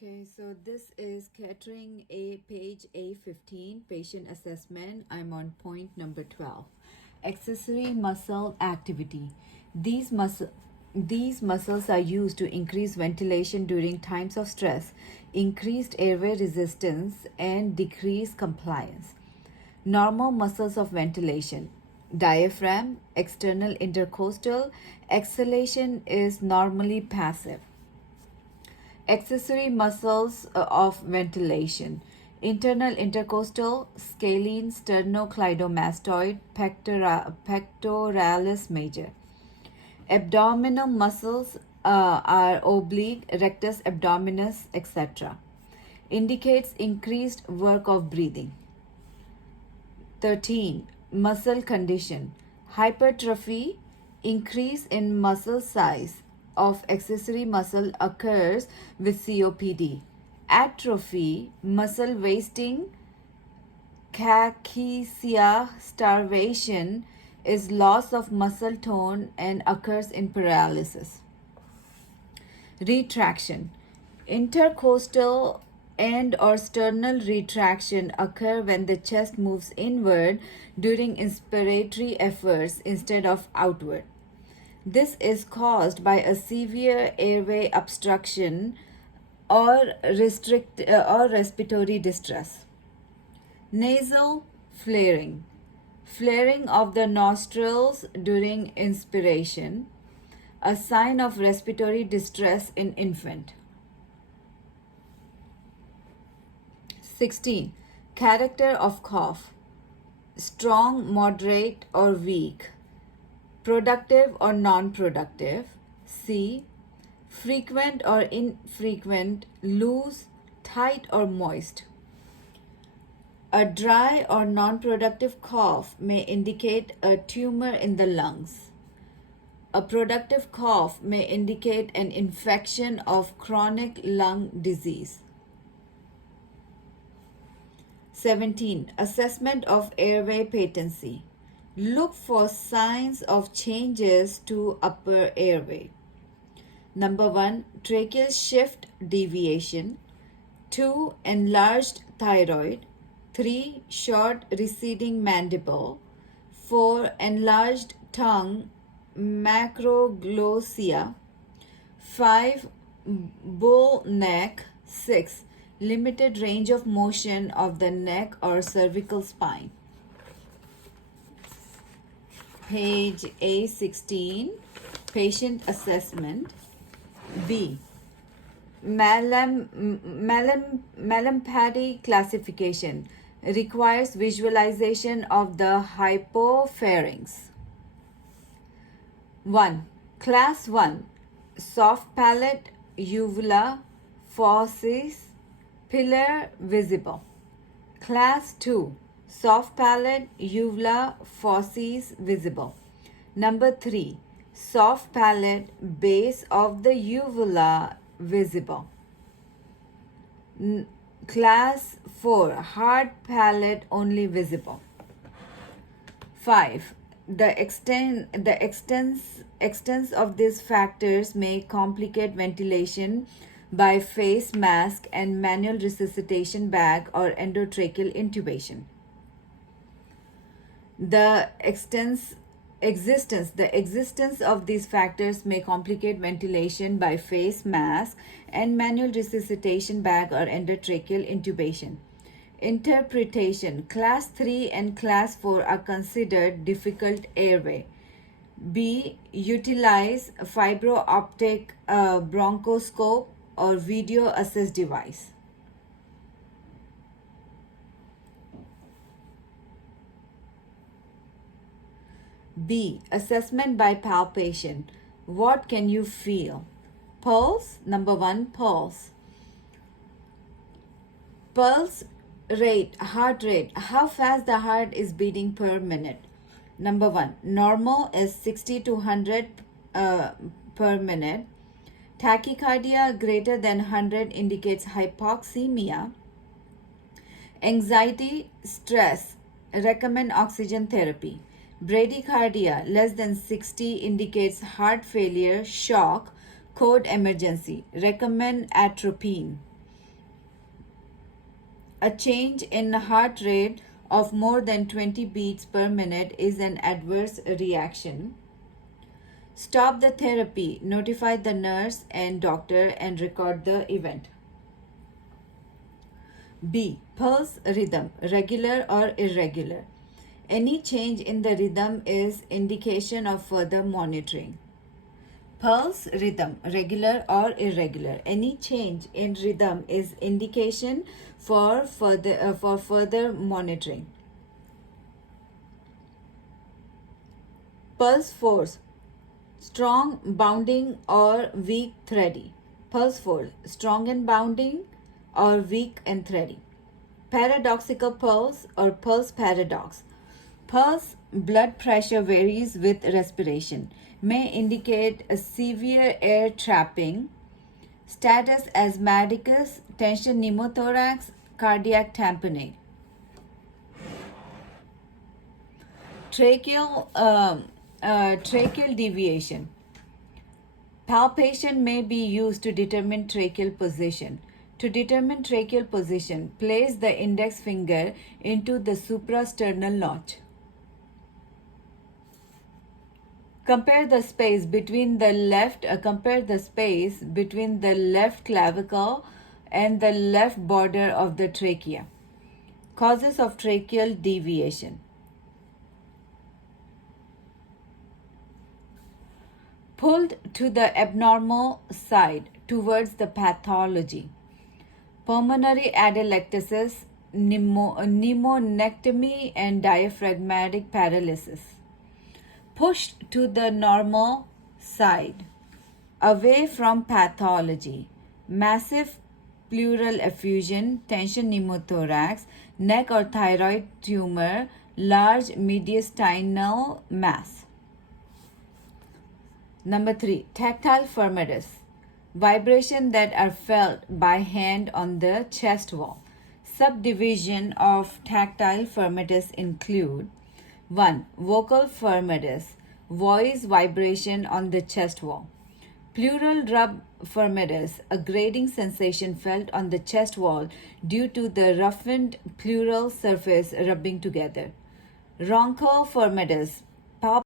Okay, so this is Kettering page A15, patient assessment. I'm on point number 12. Accessory muscle activity. These muscles are used to increase ventilation during times of stress, increased airway resistance, and decrease compliance. Normal muscles of ventilation. Diaphragm, external intercostal. Exhalation is normally passive. Accessory muscles of ventilation. Internal intercostal, scalene, sternocleidomastoid, pectoralis major. Abdominal muscles are oblique, rectus abdominis, etc. Indicates increased work of breathing. 13. Muscle condition. Hypertrophy, increase in muscle size of accessory muscle occurs with COPD. Atrophy, muscle wasting, cachexia, starvation is loss of muscle tone and occurs in paralysis. Retraction. Intercostal and or sternal retraction occur when the chest moves inward during inspiratory efforts instead of outward. This is caused by a severe airway obstruction or respiratory distress. Nasal flaring. Flaring of the nostrils during inspiration, a sign of respiratory distress in infant. 16. Character of cough. Strong, moderate, or weak. Productive or non-productive. C. Frequent or infrequent, loose, tight, or moist. A dry or non-productive cough may indicate a tumor in the lungs. A productive cough may indicate an infection of chronic lung disease. 17. Assessment of airway patency. Look for signs of changes to upper airway. Number 1, tracheal shift deviation. 2, enlarged thyroid. 3, short receding mandible. 4, enlarged tongue, macroglossia. 5, bull neck. 6, limited range of motion of the neck or cervical spine. Page A16, patient assessment. B. Malampati classification requires visualization of the hypopharynx. 1. Class 1, soft palate, uvula, fauces, pillar visible. Class 2, soft palate, uvula, fauces visible. Number 3, soft palate, base of the uvula visible. Class 4, hard palate only visible. 5. The extents of these factors may complicate ventilation by face mask and manual resuscitation bag or endotracheal intubation. The existence of these factors may complicate ventilation by face mask and manual resuscitation bag or endotracheal intubation. Interpretation. Class 3 and Class 4 are considered difficult airway. B. Utilize fibro-optic bronchoscope or video assist device. B. Assessment by palpation. What can you feel? Pulse. Number 1, pulse. Pulse rate, heart rate, how fast the heart is beating per minute. Number 1, normal is 60 to 100 per minute. Tachycardia greater than 100 indicates hypoxemia. Anxiety, stress, recommend oxygen therapy. Bradycardia less than 60 indicates heart failure, shock, code emergency. Recommend atropine. A change in heart rate of more than 20 beats per minute is an adverse reaction. Stop the therapy, notify the nurse and doctor, and record the event. B. Pulse rhythm, regular or irregular. Any change in the rhythm is indication of further monitoring. Pulse rhythm, regular or irregular. Any change in rhythm is indication for further monitoring. Pulse force, strong, bounding or weak, thready. Pulse force, strong and bounding or weak and thready. Paradoxical pulse or pulse paradox. Pulse blood pressure varies with respiration, may indicate a severe air trapping, status asthmaticus, tension pneumothorax, cardiac tamponade. Tracheal deviation. Palpation may be used to determine tracheal position. To determine tracheal position, place the index finger into the suprasternal notch. Compare the space between the left clavicle and the left border of the trachea. Causes of tracheal deviation. Pulled to the abnormal side towards the pathology. Pulmonary atelectasis, pneumonectomy, and diaphragmatic paralysis. Pushed to the normal side, away from pathology. Massive pleural effusion, tension pneumothorax, neck or thyroid tumor, large mediastinal mass. Number 3, tactile firmness. Vibration that are felt by hand on the chest wall. Subdivision of tactile firmness include 1. Vocal firmness, voice vibration on the chest wall. Pleural rub firmness, a grating sensation felt on the chest wall due to the roughened pleural surface rubbing together. Rhonchal firmness,